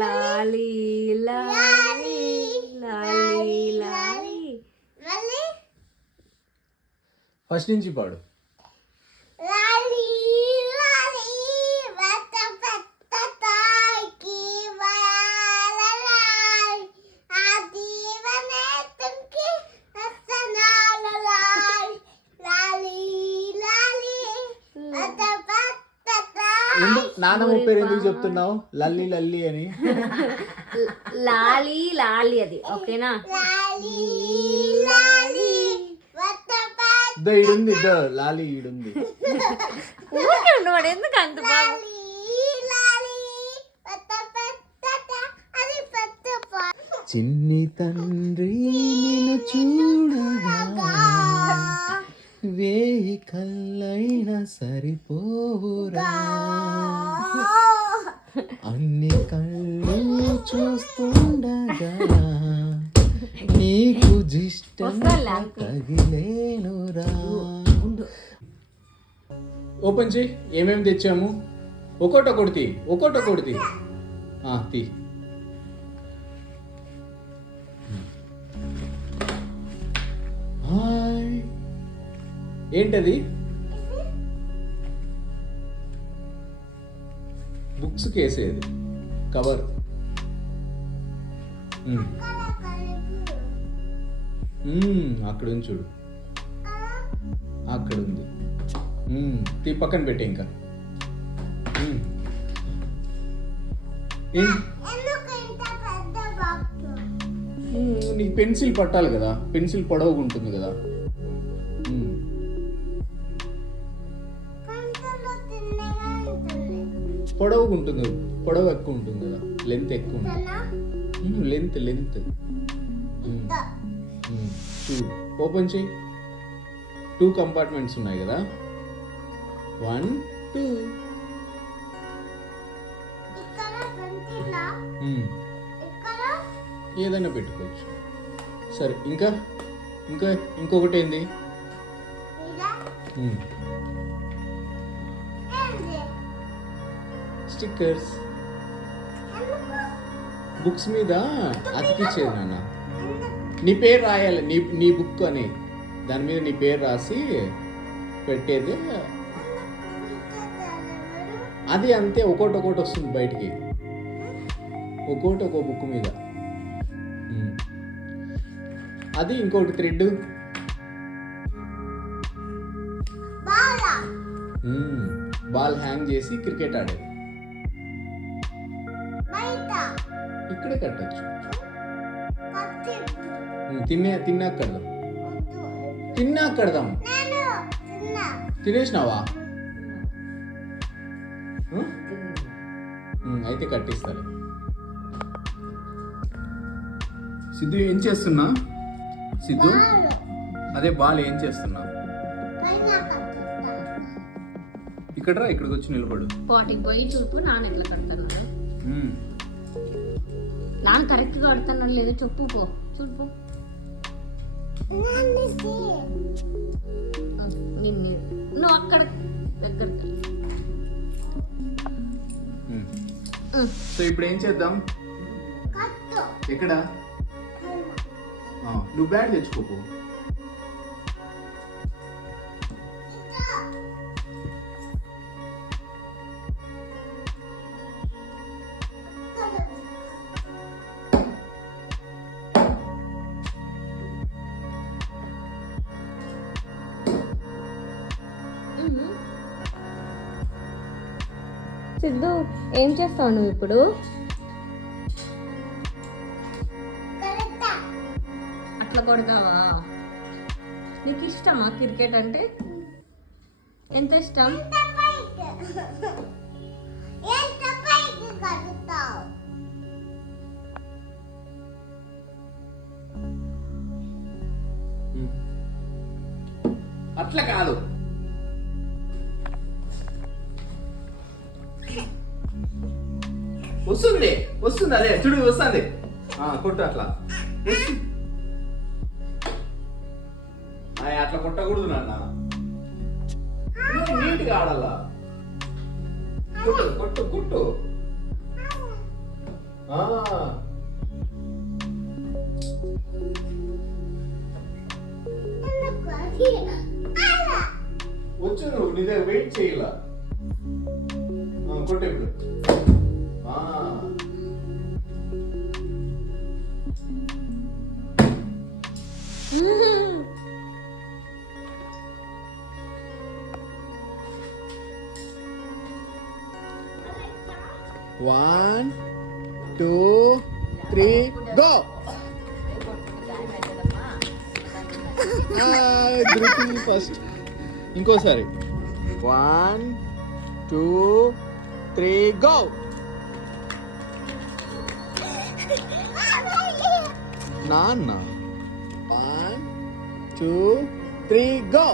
లాలి లాలి లాలి లాలి. ఫస్ట్ నుంచి పాడు. నాన్నమ్మ పేరు ఎందుకు చెప్తున్నావు లల్లి లల్లి అని? లాలి లాలి అది ఓకేనా? ఈడుంది లాలి ఈడుంది. వాడు ఎందుకు అంత బాగా చిన్ని తండ్రి నిన్ను చూడగా వేయి కళ్ళైనా సరిపోరా, అన్ని కళ్ళు చూస్తుండగా నీకు జిష్టం తగిలేనురా. ఓపెన్ చేయి. ఏమేమి తెచ్చాము? ఒకటొకటి తీ. తీ. ఏంటది? బుక్స్ కేసేది కవర్. అక్కడ ఉంది చూడు, అక్కడ ఉంది. తీ పక్కన పెట్టే. ఇంకా నీకు పెన్సిల్ పట్టాలి కదా, పెన్సిల్ పొడవుగా ఉంటుంది కదా. పొడవుగా ఉంటుంది, పొడవు ఎక్కువ ఉంటుంది కదా, లెంత్ ఎక్కువ ఉంటుంది. లెంత్ చూడు. ఓపెన్ చేయి. 2 కంపార్ట్మెంట్స్ ఉన్నాయి కదా, 1 2. ఏదైనా పెట్టుకోవచ్చు. సరే ఇంకొకటి ఏంది? స్టిక్కర్స్. బుక్స్ మీద అతికిచ్చేది నాన్న. నీ పేరు రాయాలి, నీ బుక్ అని దాని మీద నీ పేరు రాసి పెట్టేది. అది అంతే, ఒకటి వస్తుంది బయటికి, ఒక్కో బుక్ మీద. అది ఇంకోటి థ్రెడ్. బాల్ హ్యాంగ్ చేసి క్రికెట్ ఆడేది. ఇక్కడే కట్టచ్చు. తిన్నాక కడదాం. తినేసినావా? అయితే కట్టిస్తారు. సిద్ధు ఏం చేస్తున్నా? సిద్ధు అదే బాల్ ఏం చేస్తున్నా? ఇక్కడ ఇక్కడికి వచ్చి నిలబడు. పోటీకి పోయి చూపు నాన్న ఎట్లా కడతాను. నాన్న కరెక్ట్ గా కడతాను లేదు చెప్పు. పో చూడు. నువ్వు అక్కడ దగ్గరికి. సో ఇప్పుడు ఏం చేద్దాం? ఎక్కడ? నువ్వు బ్యాట్ తెచ్చుకోపో. సిద్ధు ఏం చేస్తావు నువ్వు ఇప్పుడు? అట్లా కొడతావా? నీకు ఇష్టమా క్రికెట్ అంటే? ఎంత ఇష్టం? అట్లా కాదు, వస్తుంది అదే చూడు వస్తుంది. కొట్టు అట్లా. అట్లా కొట్టకూడదు నాన్న, నీట్గా ఆడాలా. కొట్టు కొట్టు కొట్టు. ఆ. వచ్చు నువ్వు నీ దగ్గర వెయిట్ చేయాల. కొట్టు ఇప్పుడు. ఆ. One, two, three, go! ధృతి ఫస్ట్. ఇంకోసారి 1, 2, 3, go! నాన్న 1, 2, 3, go!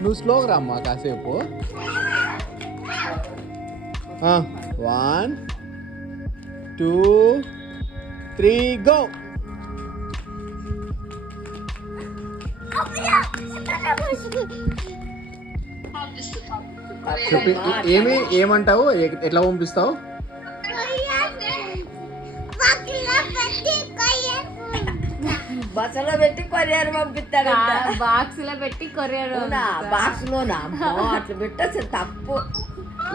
నువ్వు స్లోగా రామ్మా కాసేపు. 1, 2, 3, go! చెప్పి ఏమంటావు? ఎట్లా పంపిస్తావు? బస్సులో పెట్టి కొరియర్ పంపిస్తాడు. బాక్స్ లో పెట్టి కొరియర్. బాక్స్ లోనా? అట్లా పెట్టచ్చు తప్పు.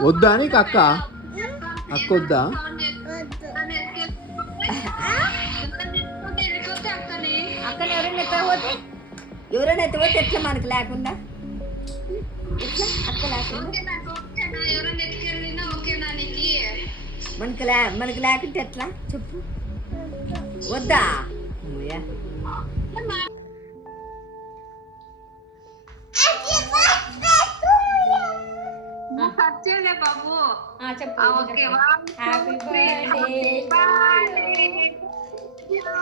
వద్దా నీకు అక్క వద్దా? అక్కడ ఎవరైనా ఎత్తకపోతే ఎట్లా మనకి లేకుండా? ఎట్లా అక్క లేకుండా మనకి లేకుంటే ఎట్లా చెప్పు? వద్దా? బాబు చెప్పు. Happy birthday,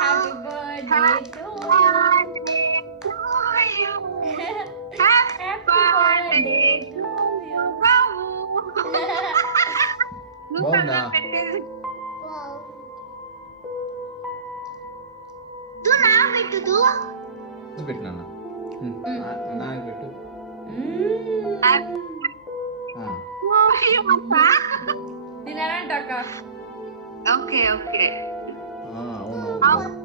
happy birthday to you, happy birthday to you. బాగుందా? పెట్టు నాన్న. నాకు పెట్టు. తినాలంట అక్క. ఓకే ఓకే అవును